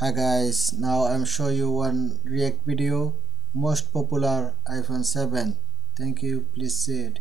Hi guys, now I'm show you one react video most popular iPhone 7. Thank you, please see it.